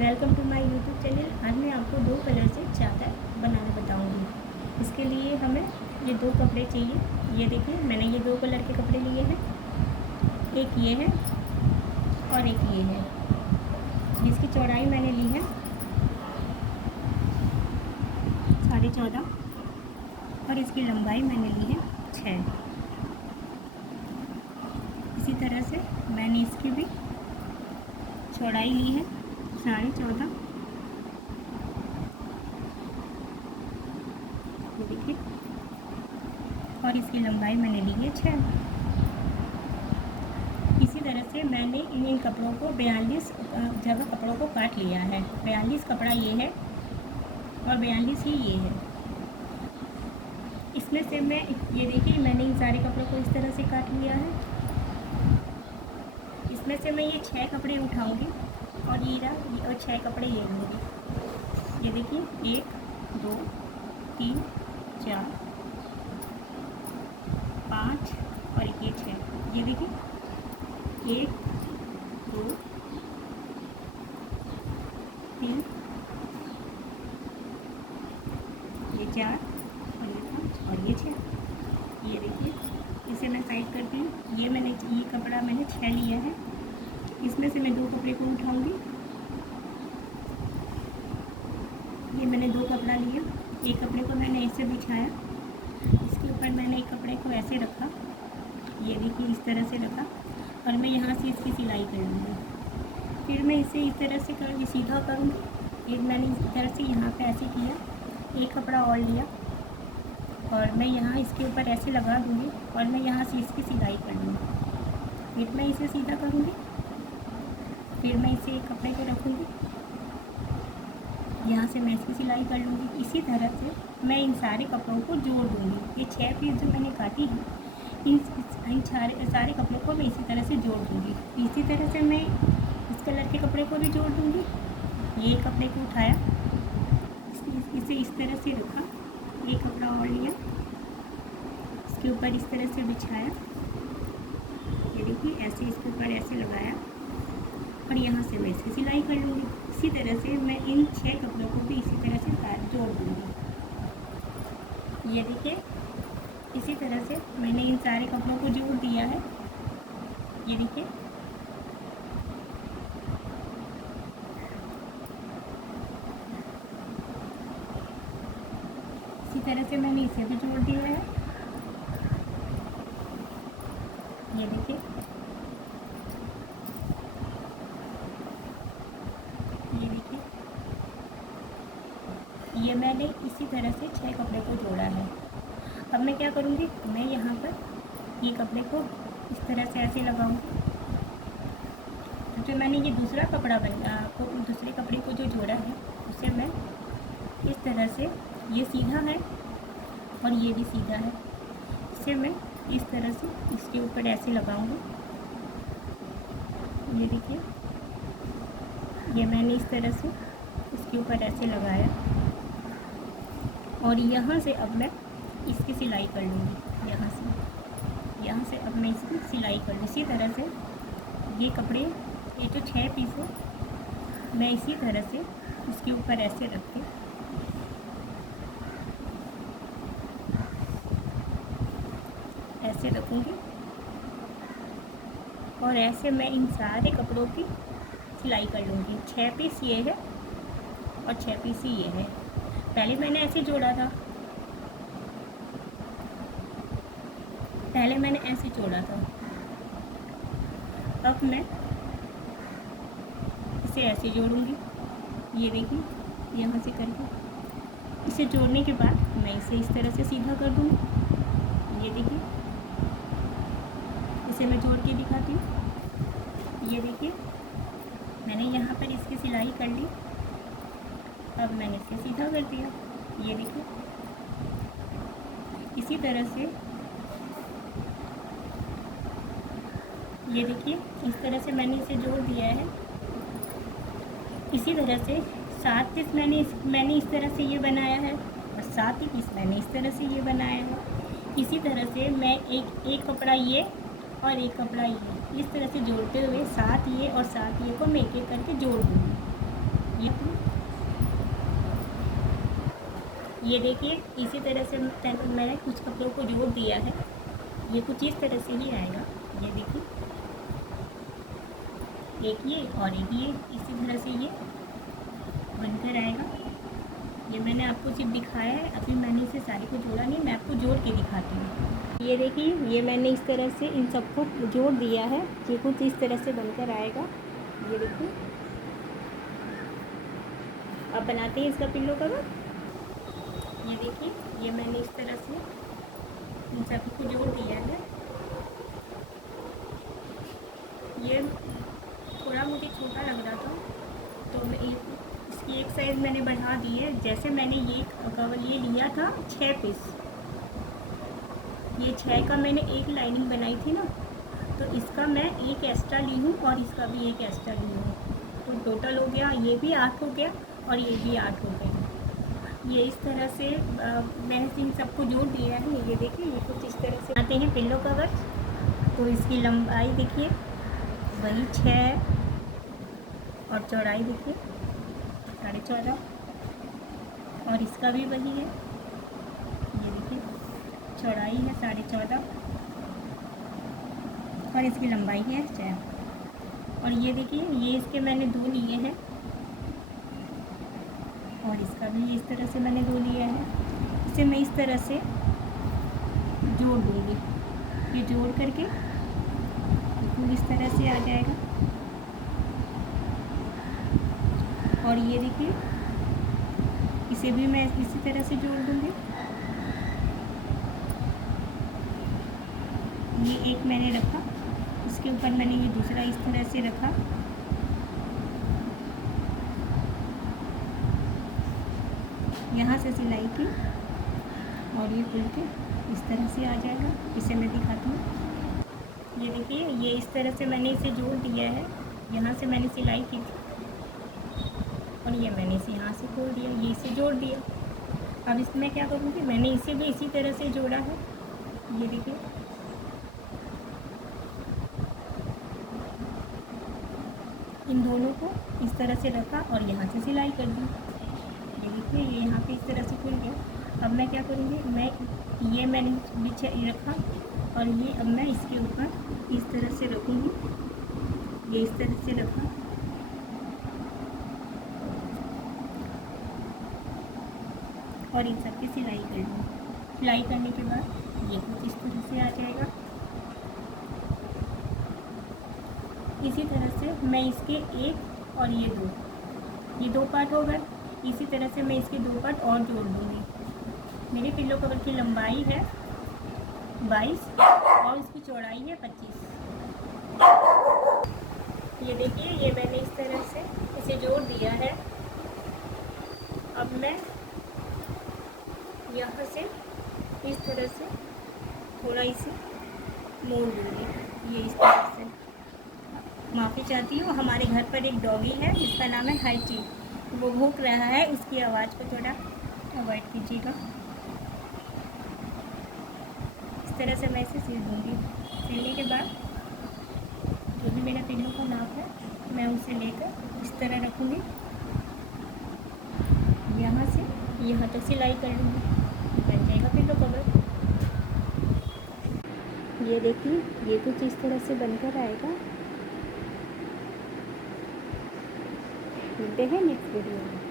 Welcome to my YouTube channel. आज मैं आपको दो कलर से चादर बनाना बताऊंगी। इसके लिए हमें ये दो कपड़े चाहिए। ये देखिए, मैंने ये दो कलर के कपड़े लिए हैं। एक ये है और एक ये है, जिसकी चौड़ाई मैंने ली है 14.5 और इसकी लंबाई मैंने ली है 6। इसी तरह से मैंने इसकी भी चौड़ाई ली है 14.5। देखिए, और इसकी लंबाई मैंने ली है 6। इसी तरह से मैंने इन कपड़ों को 42 जगह कपड़ों को काट लिया है। 42 कपड़ा ये है और 42 ही ये है। इसमें से मैं ये देखिए, मैंने इन सारे कपड़ों को इस तरह से काट लिया है। इसमें से मैं ये 6 कपड़े उठाऊंगी और ये और 6 कपड़े ये लूँगी। ये देखिए, 1 2 3 4 5 और ये 6। ये देखिए, 1 2 3 ये 4 और ये 5 और ये 6। ये देखिए, इसे मैं साइड करती हूँ। ये कपड़ा मैंने 6 लिया है। इसमें से मैं 2 कपड़े को उठाऊंगी। ये मैंने 2 कपड़ा लिया। एक कपड़े को मैंने ऐसे बिछाया, इसके ऊपर मैंने एक कपड़े को ऐसे रखा। ये देखिए, इस तरह से रखा और मैं यहाँ से इसकी सिलाई कर लूँगी। फिर मैं इसे इस तरह से कर सीधा करूँगी। एक मैंने इस तरह से यहाँ पे ऐसे किया, एक कपड़ा और लिया और मैं यहाँ इसके ऊपर ऐसे लगा दूँगी और मैं यहाँ से इसकी सिलाई कर लूँगी। फिर मैं इसे सीधा करूँगी, फिर मैं इसे एक कपड़े को रखूँगी, यहाँ से मैं इसकी सिलाई कर लूँगी। इसी तरह से मैं इन सारे कपड़ों को जोड़ दूँगी। ये 6 पीस जो मैंने काटी है, इन सारे कपड़ों को मैं इसी तरह से जोड़ दूँगी। इसी तरह से मैं इस कलर के कपड़े को भी जोड़ दूँगी। ये कपड़े को उठाया, इसे इस तरह से रखा, एक कपड़ा और लिया, इसके ऊपर इस तरह से बिछाया। ये देखिए, ऐसे इसके ऊपर ऐसे लगाया और यहाँ से मैं इसकी सिलाई कर लूँगी। इसी तरह से मैं इन 6 कपड़ों को भी इसी तरह से जोड़ दूँगी। ये देखिए, इसी तरह से मैंने इन सारे कपड़ों को जोड़ दिया है। ये देखिए, इसी तरह से मैंने इसे भी जोड़ दिया है। ये देखिए, ये देखिए, ये मैंने इसी तरह से 6 कपड़े को जोड़ा है। अब मैं क्या करूँगी, मैं यहाँ पर ये कपड़े को इस तरह से ऐसे लगाऊंगी। तो जो मैंने ये दूसरे कपड़े को जो जोड़ा है, उसे मैं इस तरह से, ये सीधा है और ये भी सीधा है, इसे मैं इस तरह से इसके ऊपर ऐसे लगाऊंगी। ये देखिए, ये मैंने इस तरह से इसके ऊपर ऐसे लगाया और यहाँ से अब मैं इसकी सिलाई कर लूँगी। यहाँ से अब मैं इसकी सिलाई कर लूँ। इसी तरह से ये कपड़े, ये जो 6 पीस है, मैं इसी तरह से इसके ऊपर ऐसे रख के ऐसे रखूँगी और ऐसे मैं इन सारे कपड़ों की सिलाई कर लूँगी। 6 पीस ये है और 6 पीस ही ये है। पहले मैंने ऐसे जोड़ा था, अब मैं इसे ऐसे जोड़ूंगी। ये देखिए, यहाँ से करके इसे जोड़ने के बाद मैं इसे इस तरह से सीधा कर दूँगी। ये देखिए, इसे मैं जोड़ के दिखाती हूँ। ये देखिए, मैंने यहाँ पर इसकी सिलाई कर ली। अब मैंने इसे सीधा कर दिया। ये देखिए, इसी तरह से, ये देखिए, इस तरह से मैंने इसे जोड़ दिया है। इसी तरह से 7 पीस मैंने इस तरह से ये बनाया है और 7 ही पीस मैंने इस तरह से ये बनाया है। इसी तरह से मैं एक कपड़ा ये और एक कपड़ा ये इस तरह से जोड़ते हुए 7 ये और 7 ये को मैं एक एक करके जोड़ दूँगी। ये देखिए इसी तरह से मैंने कुछ कपड़ों को जोड़ दिया है। ये कुछ इस तरह से ही आएगा। ये देखिए, एक ये और एक ये, इसी तरह से ये बनकर आएगा। ये मैंने आपको सिर्फ दिखाया है, अभी मैंने इसे साड़ी को जोड़ा नहीं, मैं आपको जोड़ के दिखाती हूँ। ये देखिए, ये मैंने इस तरह से इन सबको जोड़ दिया है। ये कुछ इस तरह से बनकर आएगा। ये देखिए, अब बनाते हैं इसका पिल्लो कवर। ये देखिए, ये मैंने इस तरह से इन सभी को जोड़ दिया है। ये थोड़ा मुझे छोटा लग रहा था, तो मैं इसकी एक साइज़ मैंने बढ़ा दी है। जैसे मैंने ये कवर ये लिया था 6 पीस, ये 6 का मैंने एक लाइनिंग बनाई थी ना, तो इसका मैं एक एक्स्ट्रा ली हूँ और इसका भी एक एक्स्ट्रा ली हूँ, तो टोटल हो गया, ये भी 8 हो गया और ये भी 8 हो गया। ये इस तरह से मैंने इन सबको जोड़ दिया है। ये देखिए, ये कुछ इस तरह से आते हैं पिल्लो कवर। तो इसकी लंबाई देखिए वही 6 है और चौड़ाई देखिए 14.5, और इसका भी वही है। ये देखिए, चौड़ाई है 14.5 और इसकी लंबाई है 6। और ये देखिए, ये इसके मैंने 2 लिए हैं और इसका भी इस तरह से मैंने 2 लिया है। इसे मैं इस तरह से जोड़ दूँगी। ये जोड़ करके बिल्कुल इस तरह से आ जाएगा। और ये देखिए, इसे भी मैं इसी तरह से जोड़ दूँगी। ये एक मैंने रखा, इसके ऊपर मैंने ये दूसरा इस तरह से रखा। यहाँ से सिलाई की और ये खुल के इस तरह से आ जाएगा। इसे मैं दिखाती हूँ। ये देखिए, ये इस तरह से मैंने इसे जोड़ दिया है। यहाँ से मैंने सिलाई की थी और ये मैंने इसे यहाँ से खोल दिया, ये इसे जोड़ दिया। अब इसमें क्या करूँगी, मैंने इसे भी इसी तरह से जोड़ा है। ये देखिए, इन दोनों को इस तरह से रखा और यहाँ से सिलाई कर दी। ये देखिए, ये यहाँ पे इस तरह से खुल गया। अब मैं क्या करूँगी, ये मैंने पीछे रखा और ये अब मैं इसके ऊपर इस तरह से रखूँगी। ये इस तरह से रखा और इन सब की सिलाई कर लूँगी। सिलाई करने के बाद ये कुछ इस तरह से आ जाएगा। इसी तरह से मैं इसके एक और ये 2 पार्ट हो गए। इसी तरह से मैं इसके 2 पार्ट और जोड़ दूँगी। मेरे पिल्लो कवर की लंबाई है 22 और इसकी चौड़ाई है 25। ये देखिए, ये मैंने इस तरह से इसे जोड़ दिया है। अब मैं यहाँ से इस तरह से थोड़ा इसे मोड़ दूँगी। ये इस तरह से। माफ़ी चाहती हूँ, हमारे घर पर एक डॉगी है जिसका नाम है हाइची। वो भूख रहा है, उसकी आवाज़ को थोड़ा अवॉइड कीजिएगा। इस तरह से मैं इसे सिल दूँगी। सिलने के बाद जो भी मेरा पिल्लो का नाप है, मैं उसे लेकर इस तरह रखूँगी। यहाँ से यहाँ तक सिलाई कर लूँगी, बन जाएगा पिल्लो कवर। ये देखिए, ये कुछ इस तरह से बनकर आएगा। मिलते हैं नेक्स्ट वीडियो में।